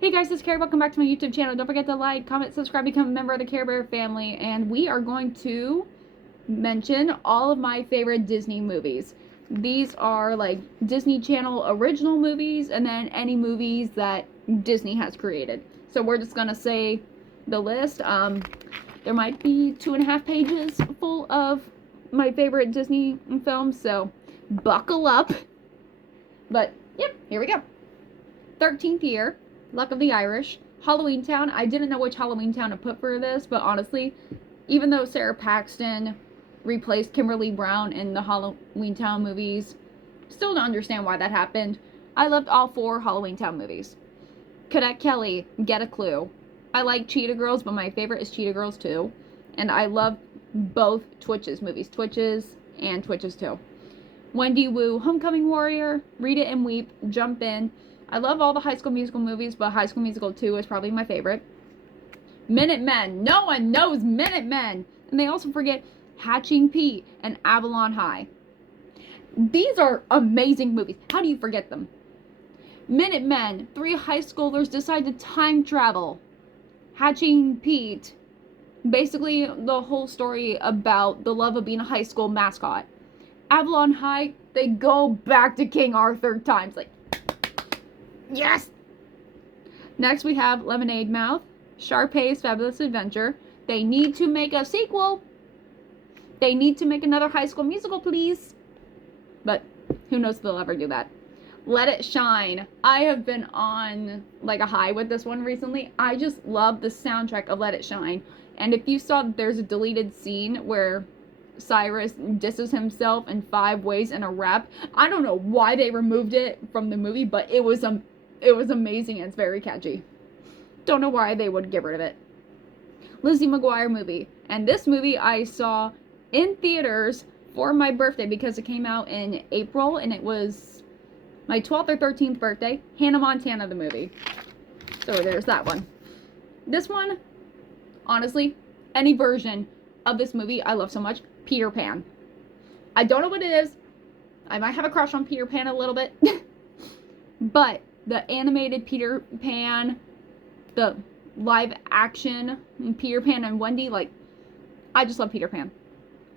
Hey guys, it's Carrie. Welcome back to my YouTube channel. Don't forget to like, comment, subscribe, become a member of the Care Bear family. And we are going to mention all of my favorite Disney movies. These are like Disney Channel original movies and then any movies that Disney has created. So we're just going to say the list. There might be 2.5 pages full of my favorite Disney films, so buckle up. But yep, here we go. 13th Year, Luck of the Irish, Halloween Town. I didn't know which Halloween Town to put for this, but honestly, even though Sarah Paxton replaced Kimberly Brown in the Halloween Town movies, still don't understand why that happened. I loved all 4 Halloween Town movies. Cadet Kelly, Get a Clue. I like Cheetah Girls, but my favorite is Cheetah Girls 2. And I love both Twitches movies, Twitches and Twitches 2. Wendy Wu, Homecoming Warrior, Read It and Weep, Jump In. I love all the High School Musical movies, but High School Musical 2 is probably my favorite. Minutemen. No one knows Minutemen. And they also forget Hatching Pete and Avalon High. These are amazing movies. How do you forget them? Minutemen. 3 high schoolers decide to time travel. Hatching Pete. Basically, the whole story about the love of being a high school mascot. Avalon High, they go back to King Arthur times. Like, yes! Next, we have Lemonade Mouth, Sharpay's Fabulous Adventure. They need to make a sequel. They need to make another High School Musical, please. But who knows if they'll ever do that. Let It Shine. I have been on like a high with this one recently. I just love the soundtrack of Let It Shine. And if you saw that there's a deleted scene where Cyrus disses himself in 5 ways in a rap, I don't know why they removed it from the movie, but it was amazing and it's very catchy. Don't know why they would get rid of it. Lizzie McGuire movie. And this movie I saw in theaters for my birthday because it came out in April and it was my 12th or 13th birthday. Hannah Montana the movie. So there's that one. This one, honestly, any version of this movie I love so much. Peter Pan. I don't know what it is. I might have a crush on Peter Pan a little bit. But the animated Peter Pan, the live action Peter Pan and Wendy, like, I just love Peter Pan.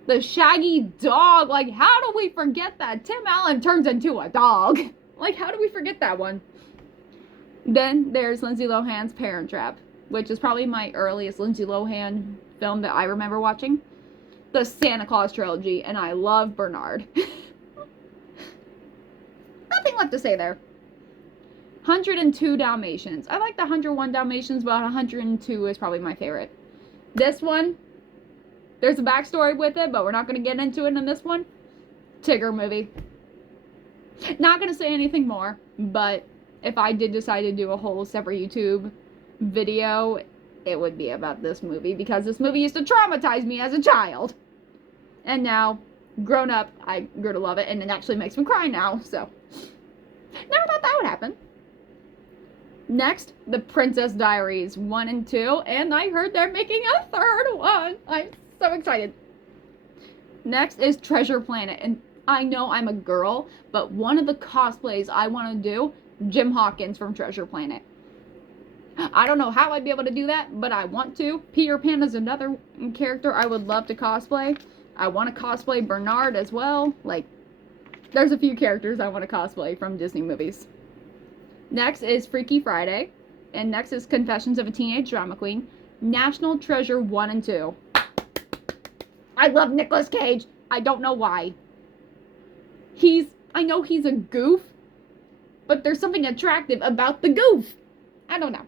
The Shaggy dog, like, how do we forget that? Tim Allen turns into a dog. Like, how do we forget that one? Then there's Lindsay Lohan's Parent Trap, which is probably my earliest Lindsay Lohan film that I remember watching. The Santa Claus trilogy, and I love Bernard. Nothing left to say there. 102 Dalmatians. I like the 101 Dalmatians, but 102 is probably my favorite. This one, there's a backstory with it, but we're not going to get into it in this one. Tigger movie. Not going to say anything more, but if I did decide to do a whole separate YouTube video, it would be about this movie, because this movie used to traumatize me as a child. And now, grown up, I grew to love it, and it actually makes me cry now, so. Never thought that would happen. Next, The Princess Diaries 1 and 2, and I heard they're making a 3rd one. I'm so excited. Next is Treasure Planet, and I know I'm a girl, but one of the cosplays I want to do, Jim Hawkins from Treasure Planet. I don't know how I'd be able to do that, but I want to. Peter Pan is another character I would love to cosplay. I want to cosplay Bernard as well. Like, there's a few characters I want to cosplay from Disney movies. Next is Freaky Friday. And next is Confessions of a Teenage Drama Queen. National Treasure 1 and 2. I love Nicolas Cage. I don't know why. I know he's a goof, but there's something attractive about the goof. I don't know.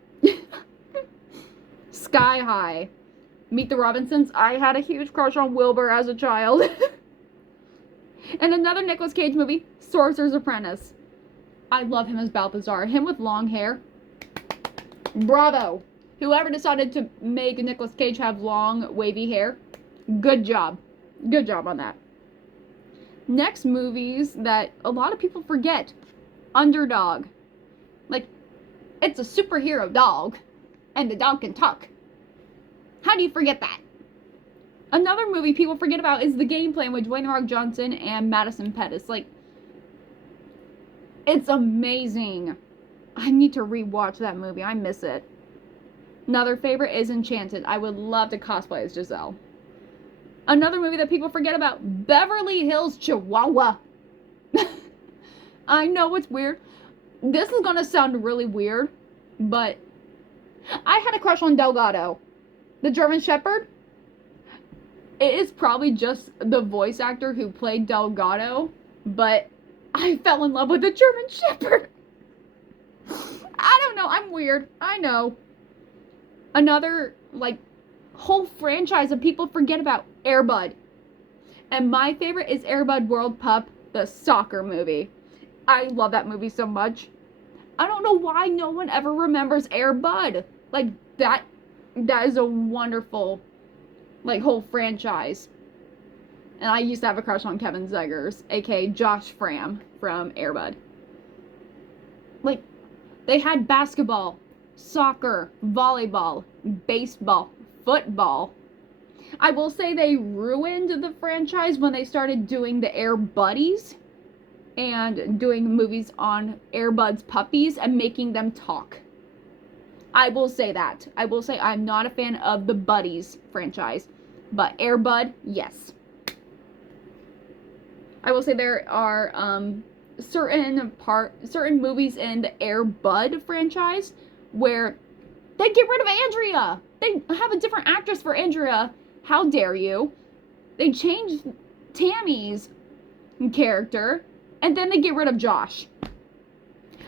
Sky High. Meet the Robinsons. I had a huge crush on Wilbur as a child. And another Nicolas Cage movie, Sorcerer's Apprentice. I love him as Balthazar. Him with long hair. Bravo. Whoever decided to make Nicolas Cage have long, wavy hair, good job. Good job on that. Next, movies that a lot of people forget. Underdog. Like, it's a superhero dog, and the dog can talk. How do you forget that? Another movie people forget about is The Game Plan with Dwayne The Rock Johnson and Madison Pettis. Like, it's amazing. I need to rewatch that movie. I miss it. Another favorite is Enchanted. I would love to cosplay as Giselle. Another movie that people forget about, Beverly Hills Chihuahua. I know it's weird. This is gonna sound really weird, but I had a crush on Delgado, the German Shepherd. It is probably just the voice actor who played Delgado, but I fell in love with the German Shepherd. I don't know, I'm weird. I know. Another, like, whole franchise that people forget about, Air Bud. And my favorite is Air Bud World Pup, the soccer movie. I love that movie so much. I don't know why no one ever remembers Air Bud. Like, that is a wonderful, like, whole franchise. And I used to have a crush on Kevin Zegers, aka Josh Fram from Air Bud. Like, they had basketball, soccer, volleyball, baseball, football. I will say they ruined the franchise when they started doing the Air Buddies and doing movies on Air Bud's puppies and making them talk. I will say that. I will say I'm not a fan of the Buddies franchise, but Air Bud, yes. I will say there are certain movies in the Air Bud franchise where they get rid of Andrea. They have a different actress for Andrea. How dare you? They change Tammy's character, and then they get rid of Josh.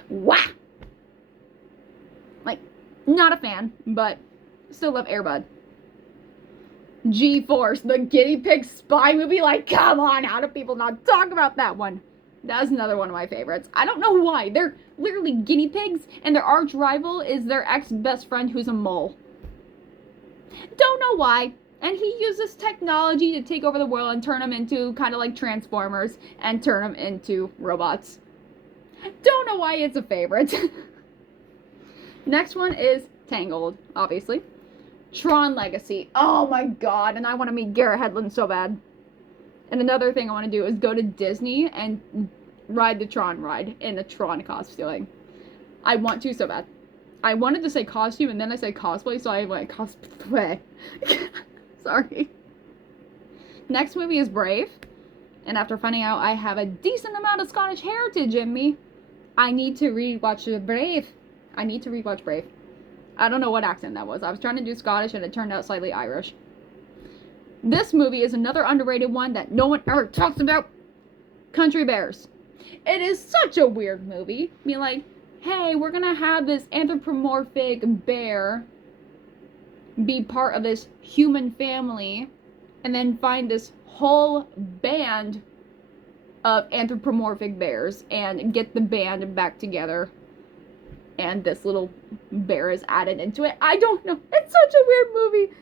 Wah! Like, not a fan, but still love Air Bud. G-Force, the guinea pig spy movie. Like, come on, how do people not talk about that one? That's another one of my favorites. I don't know why. They're literally guinea pigs, and their arch rival is their ex-best friend who's a mole. Don't know why. And he uses technology to take over the world and turn them into kind of like Transformers and turn them into robots. Don't know why it's a favorite. Next one is Tangled, obviously. Tron Legacy. Oh my god, and I want to meet Garrett Hedlund so bad. And another thing I want to do is go to Disney and ride the Tron ride in a Tron costume. I want to so bad. I wanted to say costume and then I said cosplay, so I went cosplay. Sorry. Next movie is Brave. And after finding out I have a decent amount of Scottish heritage in me, I need to rewatch Brave. I need to rewatch Brave. I don't know what accent that was. I was trying to do Scottish and it turned out slightly Irish. This movie is another underrated one that no one ever talks about. Country Bears. It is such a weird movie. I mean, like, hey, we're gonna have this anthropomorphic bear be part of this human family and then find this whole band of anthropomorphic bears and get the band back together and this little bear is added into it. I don't know. It's such a weird movie.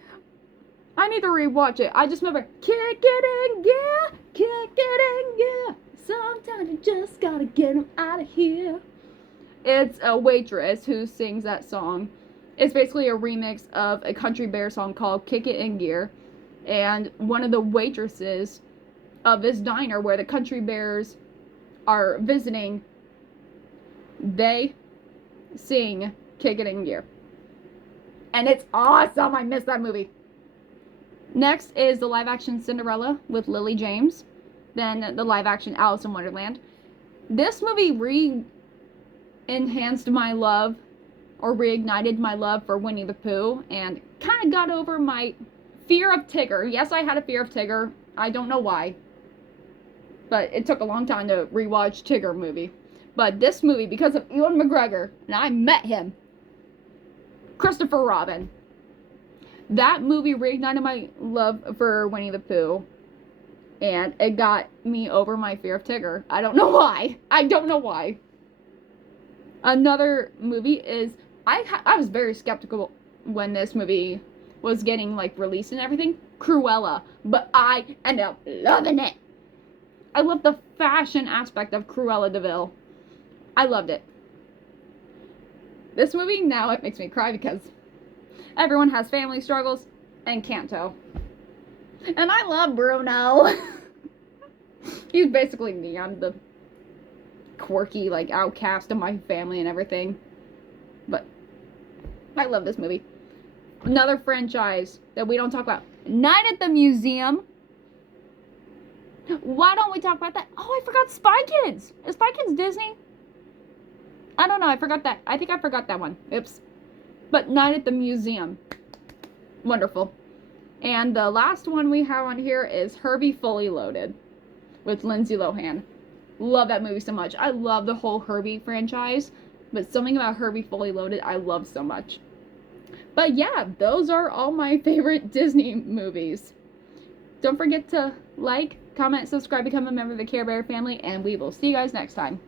I need to rewatch it. I just remember, kick it in gear, kick it in gear. Sometimes you just gotta get them out of here. It's a waitress who sings that song. It's basically a remix of a Country Bear song called Kick It in Gear. And one of the waitresses of this diner where the Country Bears are visiting, they sing Kick It in Gear. And it's awesome. I miss that movie. Next is the live-action Cinderella with Lily James. Then the live-action Alice in Wonderland. This movie re-enhanced my love, or reignited my love for Winnie the Pooh, and kind of got over my fear of Tigger. Yes, I had a fear of Tigger. I don't know why. But it took a long time to rewatch Tigger movie. But this movie, because of Ewan McGregor, and I met him, Christopher Robin. That movie reignited my love for Winnie the Pooh. And it got me over my fear of Tigger. I don't know why. I don't know why. Another movie is, I was very skeptical when this movie was getting, like, released and everything. Cruella. But I ended up loving it. I love the fashion aspect of Cruella de Vil. I loved it. This movie, now it makes me cry because everyone has family struggles, and Canto. And I love Bruno. He's basically me. I'm the quirky, like, outcast of my family and everything. But I love this movie. Another franchise that we don't talk about. Night at the Museum. Why don't we talk about that? Oh, I forgot Spy Kids. Is Spy Kids Disney? I don't know. I forgot that. I think I forgot that one. Oops. But Night at the Museum. Wonderful. And the last one we have on here is Herbie Fully Loaded with Lindsay Lohan. Love that movie so much. I love the whole Herbie franchise, but something about Herbie Fully Loaded I love so much. But yeah, those are all my favorite Disney movies. Don't forget to like, comment, subscribe, become a member of the Care Bear family, and we will see you guys next time.